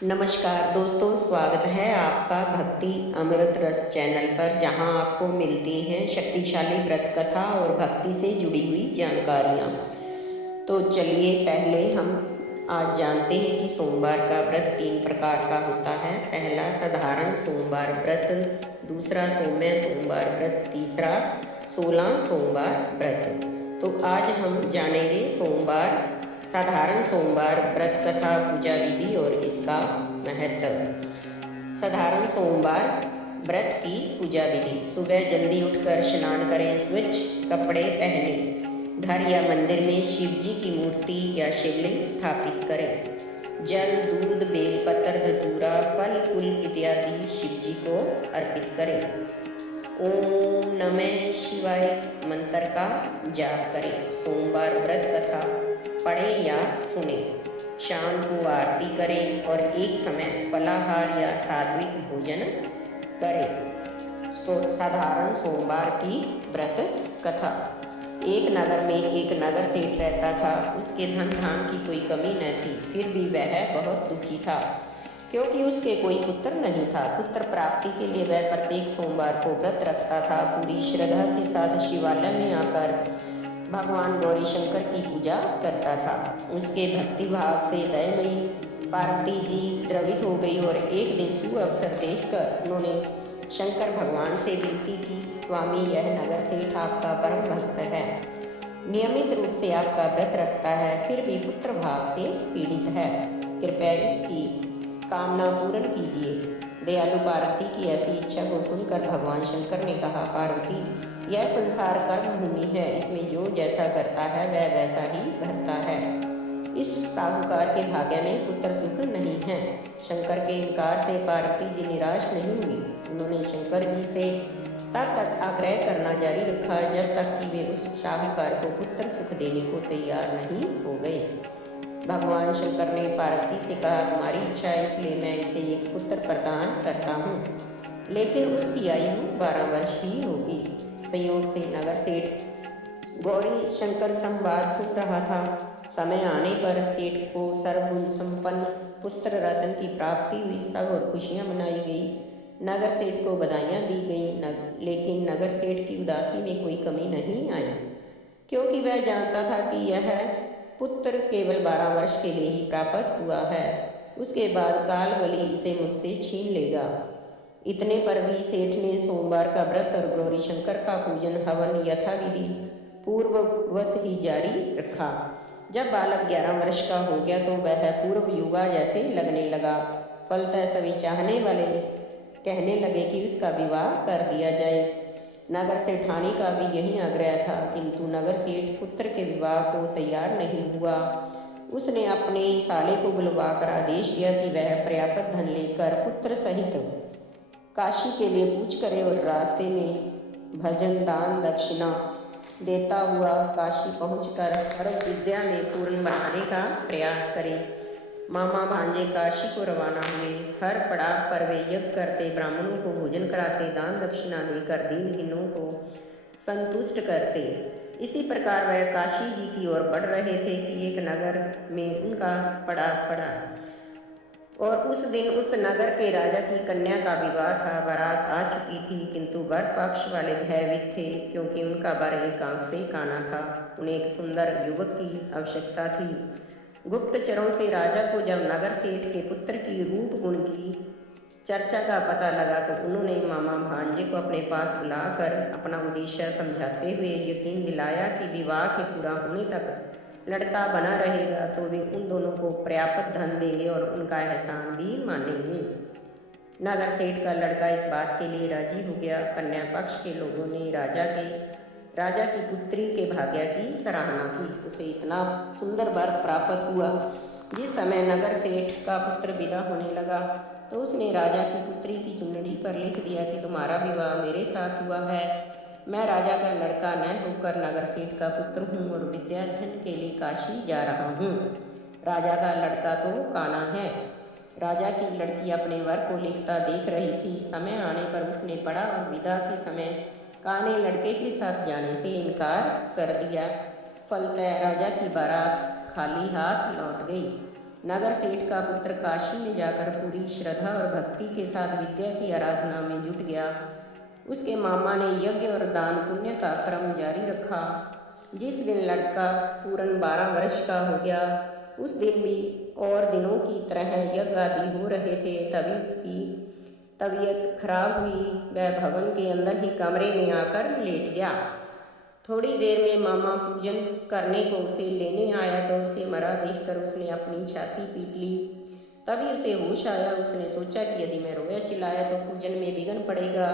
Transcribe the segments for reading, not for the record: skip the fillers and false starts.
नमस्कार दोस्तों, स्वागत है आपका भक्ति अमृत रस चैनल पर, जहां आपको मिलती हैं शक्तिशाली व्रत कथा और भक्ति से जुड़ी हुई जानकारियां। तो चलिए पहले हम आज जानते हैं कि सोमवार का व्रत 3 प्रकार का होता है। पहला साधारण सोमवार व्रत, दूसरा सौम्य सोमवार व्रत, तीसरा 16 सोमवार व्रत। तो आज हम जानेंगे सोमवार साधारण सोमवार व्रत कथा, पूजा विधि और इसका महत्व। साधारण सोमवार व्रत की पूजा विधि। सुबह जल्दी उठकर स्नान करें, स्वच्छ कपड़े पहने, घर या मंदिर में शिव जी की मूर्ति या शिवलिंग स्थापित करें। जल, दूध, बेलपत्र, धतूरा, फल फूल इत्यादि शिव जी को अर्पित करें। ओम नमः शिवाय मंत्र का जाप करें। सोमवार व्रत कथा पढ़ें या सुने। शाम को आरती करें और एक समय फलाहार या सात्विक भोजन करें। साधारण सोमवार की व्रत कथा। एक नगर में एक नगर सेठ रहता था। उसके धन धाम की कोई कमी न थी, फिर भी वह बहुत दुखी था, क्योंकि उसके कोई पुत्र नहीं था। पुत्र प्राप्ति के लिए वह प्रत्येक सोमवार को व्रत रखता था। पूरी श्रद्धा के साथ शिवालय में आकर भगवान गौरी शंकर की पूजा करता था। उसके भक्ति भाव से दयामयी पार्वती जी द्रवित हो गई और एक दिन सुअवसर देखकर उन्होंने शंकर भगवान से विनती की, स्वामी, यह नगर सेठ आपका परम भक्त है, नियमित रूप से आपका व्रत रखता है, फिर भी पुत्र भाव से पीड़ित है। कृपया इसकी कामना पूर्ण कीजिए। दयालु पार्वती की ऐसी इच्छा को सुनकर भगवान शंकर ने कहा, पार्वती, यह संसार कर्म भूमि है, इसमें जो जैसा करता है वह वैसा ही भरता है। इस साहूकार के भाग्य में पुत्र सुख नहीं है। शंकर के इनकार से पार्वती जी निराश नहीं हुई। उन्होंने शंकर जी से तब तक आग्रह करना जारी रखा जब तक कि वे उस साहूकार को पुत्र सुख देने को तैयार नहीं हो गए। भगवान शंकर ने पार्वती से कहा, तुम्हारी इच्छा है, इसलिए मैं इसे एक पुत्र प्रदान करता हूँ, लेकिन उसकी आयु 12 वर्ष ही होगी। संयोग से नगर सेठ गौरी शंकर संवाद सुन रहा था। समय आने पर सेठ को सर्वगुण संपन्न पुत्र रत्न की प्राप्ति हुई। सब और खुशियां मनाई गई। नगर सेठ को बधाइयां दी गई, लेकिन नगर सेठ की उदासी में कोई कमी नहीं आई, क्योंकि वह जानता था कि यह पुत्र केवल 12 वर्ष के लिए ही प्राप्त हुआ है। उसके बाद काल बलि इसे मुझसे छीन लेगा। इतने पर भी सेठ ने सोमवार का व्रत और गौरी शंकर का पूजन हवन यथाविधि पूर्ववत ही जारी रखा। जब बालक 11 वर्ष का हो गया तो वह पूर्व युवा जैसे लगने लगा। फलतः सभी चाहने वाले कहने लगे कि उसका विवाह कर दिया जाए। नगर सेठानी का भी यही आग्रह था, किंतु नगर सेठ पुत्र के विवाह को तैयार नहीं हुआ। उसने अपने साले को बुलवाकर आदेश दिया कि वह पर्याप्त धन लेकर पुत्र सहित काशी के लिए कूच करे और रास्ते में भजन, दान, दक्षिणा देता हुआ काशी पहुंचकर सर्व विद्या में पूर्ण बनाने का प्रयास करे। मामा भांजे काशी को रवाना हुए। हर पड़ाव पर वे यज्ञ करते, ब्राह्मणों को भोजन कराते, दान दक्षिणा देकर दीनहीनों को संतुष्ट करते। इसी प्रकार वह काशी जी की ओर बढ़ रहे थे कि एक नगर में उनका पड़ाव पड़ा और उस दिन उस नगर के राजा की कन्या का विवाह था। बारात आ चुकी थी, किंतु वर पक्ष वाले भयभीत थे, क्योंकि उनका वर एक आंख से काना था। उन्हें एक सुंदर युवक की आवश्यकता थी। गुप्तचरों से राजा को जब नगर सेठ के पुत्र की रूप गुण की चर्चा का पता लगा तो उन्होंने मामा भांजे को अपने पास बुलाकर अपना उद्देश्य समझाते हुए यकीन दिलाया कि विवाह के पूरा होने तक लड़का बना रहेगा तो वे उन दोनों को पर्याप्त धन देंगे और उनका एहसान भी मानेंगे। नगर सेठ का लड़का इस बात के लिए राजी हो गया। कन्या पक्ष के लोगों ने राजा की पुत्री के भाग्य की सराहना की। उसे इतना सुंदर वर प्राप्त हुआ। जिस समय नगर सेठ का पुत्र विदा होने लगा तो उसने राजा की पुत्री की चुनरी पर लिख दिया कि तुम्हारा विवाह मेरे साथ हुआ है। मैं राजा का लड़का न होकर नगर सेठ का पुत्र हूँ और विद्याध्ययन के लिए काशी जा रहा हूँ। राजा का लड़का तो काना है। राजा की लड़की अपने वर को लिखता देख रही थी। समय आने पर उसने पढ़ा और विदा के समय काने लड़के के साथ जाने से इनकार कर दिया। फलतः राजा की बारात खाली हाथ लौट गई। नगर सेठ का पुत्र काशी में जाकर पूरी श्रद्धा और भक्ति के साथ विद्या की आराधना में जुट गया। उसके मामा ने यज्ञ और दान पुण्य का क्रम जारी रखा। जिस दिन लड़का पूर्ण 12 वर्ष का हो गया, उस दिन भी और दिनों की तरह यज्ञ आदि हो रहे थे। तभी उसकी तबीयत खराब हुई। वह भवन के अंदर ही कमरे में आकर लेट गया। थोड़ी देर में मामा पूजन करने को उसे लेने आया तो उसे मरा देखकर उसने अपनी छाती पीट ली। तभी उसे होश आया। उसने सोचा कि यदि मैं रोया चिल्लाया तो पूजन में विघ्न पड़ेगा,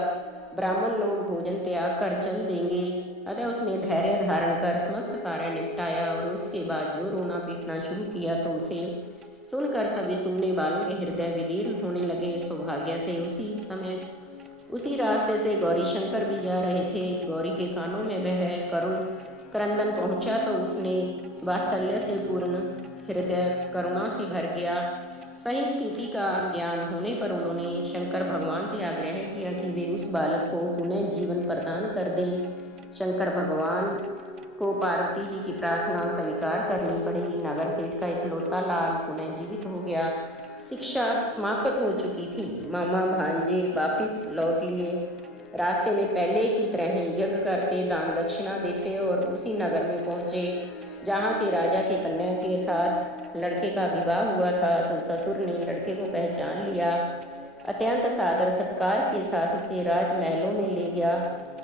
ब्राह्मण लोग भोजन त्याग कर चल देंगे। अतः उसने धैर्य धारण कर समस्त कार्य निपटाया और उसके बाद जो रोना पीटना शुरू किया तो उसे सुनकर सभी सुनने वालों के हृदय विदीर्ण होने लगे। सौभाग्य से उसी रास्ते से गौरी शंकर भी जा रहे थे। गौरी के कानों में वह करुण क्रंदन पहुंचा तो उसने वात्सल्य से पूर्ण हृदय करुणा से भर गया। सही स्थिति का ज्ञान होने पर उन्होंने शंकर भगवान से आग्रह किया कि वे उस बालक को पुनः जीवन प्रदान कर दें। शंकर भगवान को पार्वती जी की प्रार्थना स्वीकार करनी पड़ी। नगर सेठ का इकलौता लाल पुनः जीवित हो गया। शिक्षा समाप्त हो चुकी थी। मामा भांजे वापिस लौट लिए। रास्ते में पहले की तरह यज्ञ करते, दान दक्षिणा देते और उसी नगर में पहुँचे जहाँ के राजा की कन्या के साथ लड़के का विवाह हुआ था। तो ससुर ने लड़के को पहचान लिया। अत्यंत सादर सत्कार के साथ उसे राजमहलों में ले गया।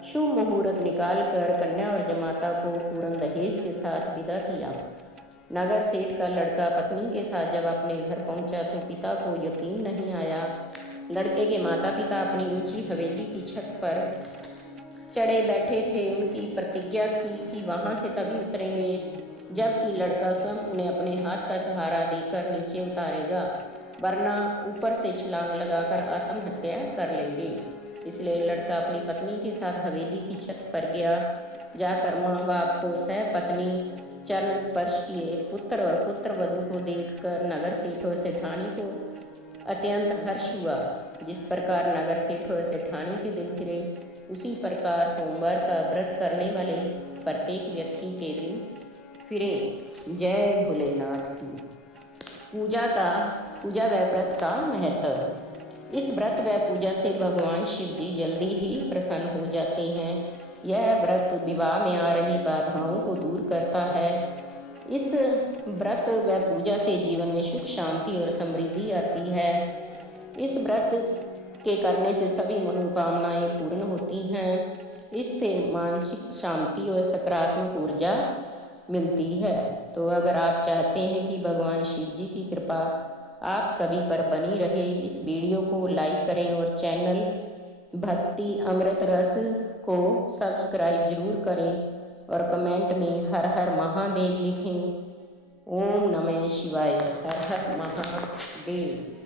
शुभ मुहूर्त निकाल कर कन्या और जमाता को पूर्ण दहेज के साथ विदा किया। नगर सेठ का लड़का पत्नी के साथ जब अपने घर पहुंचा तो पिता को यकीन नहीं आया। लड़के के माता पिता अपनी ऊंची हवेली की छत पर चढ़े बैठे थे। उनकी प्रतिज्ञा थी कि वहां से तभी उतरेंगे जबकि लड़का स्वयं उन्हें अपने हाथ का सहारा देकर नीचे उतारेगा, वरना ऊपर से छलांग लगाकर आत्महत्या कर लेंगे। इसलिए लड़का अपनी पत्नी के साथ हवेली की छत पर गया। जाकर माँ बाप को सह पत्नी चरण स्पर्श किए। पुत्र और पुत्र वधू को देखकर नगर सेठ और सेठानी को अत्यंत हर्ष हुआ। जिस प्रकार नगर सेठ और सेठानी के दिल फिरे, उसी प्रकार सोमवार का व्रत करने वाले प्रत्येक व्यक्ति के दिल फिरे। जय भोलेनाथ की। पूजा व व्रत का महत्व। इस व्रत व पूजा से भगवान शिव जी जल्दी ही प्रसन्न हो जाते हैं। यह व्रत विवाह में आ रही बाधाओं को दूर करता है। इस व्रत व पूजा से जीवन में सुख शांति और समृद्धि आती है। इस व्रत के करने से सभी मनोकामनाएं पूर्ण होती हैं। इससे मानसिक शांति और सकारात्मक ऊर्जा मिलती है। तो अगर आप चाहते हैं कि भगवान शिव जी की कृपा आप सभी पर बनी रहे, इस वीडियो को लाइक करें और चैनल भक्ति अमृत रस को सब्सक्राइब जरूर करें और कमेंट में हर हर महादेव लिखें। ओम नमः शिवाय। हर हर महादेव।